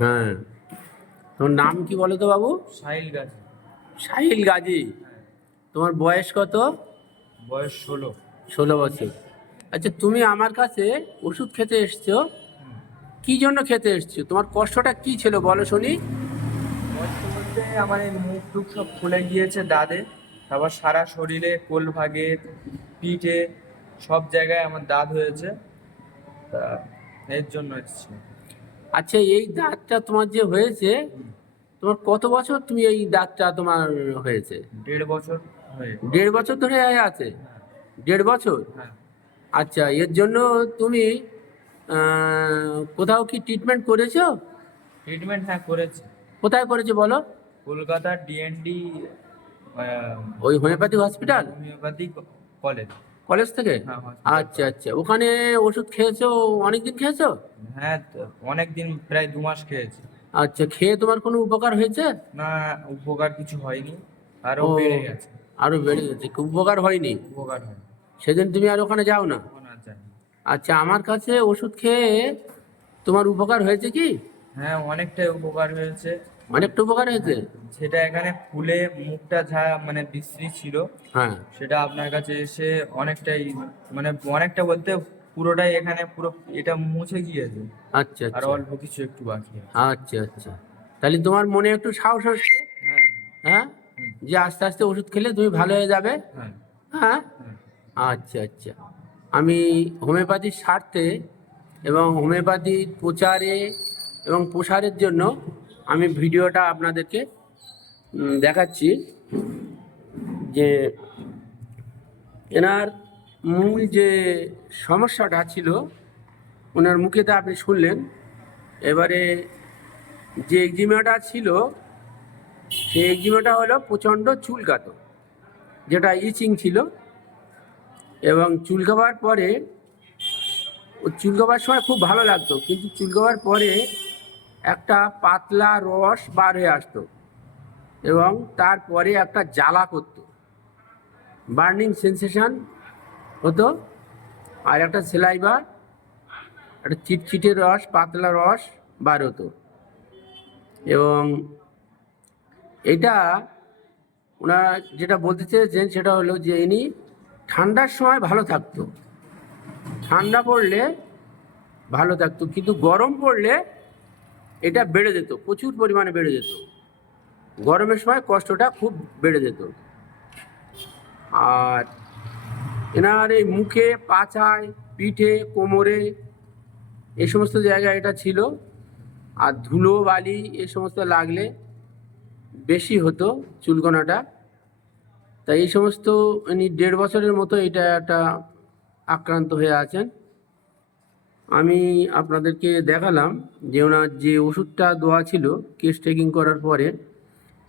হ্যাঁ, তোমার নাম কি বলো তো বাবু? সাহিল গাজী। সাহিল গাজী। হ্যাঁ। তোমার বয়স কত? বয়স 16। 16 বছর। আচ্ছা, তুমি আমার কাছে ওষুধ খেতে এসছো, কি জন্য খেতে এসছো? তোমার কষ্টটা কি ছিল বলো শুনি। কষ্ট বলতে আমার এই মুখ টুক সব ফুলে গিয়েছে দাঁতে, তারপর সারা শরীরে কোল ভাগে, পিঠে, সব জায়গায় আমার দাঁত হয়েছে। তা এর জন্য এসেছি। আচ্ছা, এই দাঁতটা তোমার যে হয়েছে, তোমার কত বছর তুমি এই দাঁতটা তোমার হয়েছে? 1.5 বছর হয়ে। 1.5 বছর ধরে আছে? হ্যাঁ। 1.5 বছর? হ্যাঁ। আচ্ছা, এর জন্য তুমি কোথাও কি ট্রিটমেন্ট করেছো? ট্রিটমেন্ট হ্যাঁ করেছি। কোথায় করেছো বলো? কলকাতার ডিএনডি ওই homeopathic hospital? Homeopathy college. College থেকে? হ্যাঁ, হসপিটাল আচ্ছা কলেজ। আচ্ছা, ওখানে ওষুধ খেয়েছো? অনেকদিন খেয়েছো? হ্যাঁ, অনেক দিন, প্রায় 2 মাস খেয়েছি। আচ্ছা, খেয়ে তোমার কোনো উপকার হয়েছে? না, উপকার কিছু হয়নি, আরো ও, বেড়ে গেছে। আরো বেড়ে গেছে, খুব উপকার হয়নি? উপকার হয়নি। সেদিন তুমি আর ওখানে যাও না? তখন আর জানি। আচ্ছা, আমার কাছে ওষুধ খেয়ে তোমার উপকার হয়েছে কি? হ্যাঁ, অনেকটাই উপকার হয়েছে। অনেকটা উপকার হয়েছে? হ্যাঁ, সেটা এখানে ফুলে মুখটা যা মানে বিশ্রী ছিল, হ্যাঁ। সেটা আপনার কাছে এসে অনেকটাই, মানে অনেকটা বলতে পুরোটাই এখানে পুরো এটা মুছে গিয়েছে। আচ্ছা আর আচ্ছা। অল্প কিছু একটু বাকি আছে। আচ্ছা আচ্ছা, তাহলে তোমার মনে একটু সাহস হচ্ছে? হ্যাঁ। হ্যাঁ, হুম। যে আস্তে আস্তে ওষুধ খেলে তুমি ভালো হয়ে যাবে? হ্যাঁ। হ্যাঁ। হ্যাঁ। আচ্ছা আচ্ছা, আমি হোমিওপ্যাথির স্বার্থে এবং হোমিওপ্যাথির প্রচারে এবং প্রসারের জন্য আমি ভিডিওটা আপনাদেরকে দেখাচ্ছি, যে এনার মূল যে সমস্যাটা ছিল ওনার মুখেতে আপনি শুনলেন। এবারে যে এক্সিমাটা ছিল, সেই এক্সিমাটা হলো প্রচণ্ড চুলকাতো, যেটা ইচিং ছিল। এবং চুলকাবার পরে, চুলকাবার সময় খুব ভালো লাগতো, কিন্তু চুলকাবার পরে একটা পাতলা রস বার হয়ে আসতো এবং তারপরে একটা জ্বালা করতো, বার্নিং সেন্সেশন হতো। আর একটা সেলাইভা, একটা চিটচিটে রস, পাতলা রস বার হতো। এবং এটা ওনারা যেটা বলতে চেয়েছেন সেটা হলো যে ইনি ঠান্ডার সময় ভালো থাকতো, ঠান্ডা পড়লে ভালো থাকতো, কিন্তু গরম পড়লে এটা বেড়ে যেত, প্রচুর পরিমাণে বেড়ে যেত। গরমের সময় কষ্টটা খুব বেড়ে যেত। আর এনার এই মুখে, পাছায়, পিঠে, কোমরে, এই সমস্ত জায়গায় এটা ছিল। আর ধুলো বালি এই সমস্ত লাগলে বেশি হতো চুলকোনাটা। তাই এই সমস্ত ইনি 1.5 বছরের মতো এটা একটা আক্রান্ত হয়ে আছেন। আমি আপনাদেরকে দেখালাম যে ওনার যে ওষুধটা দেওয়া ছিল কেস টেকিং করার পরে,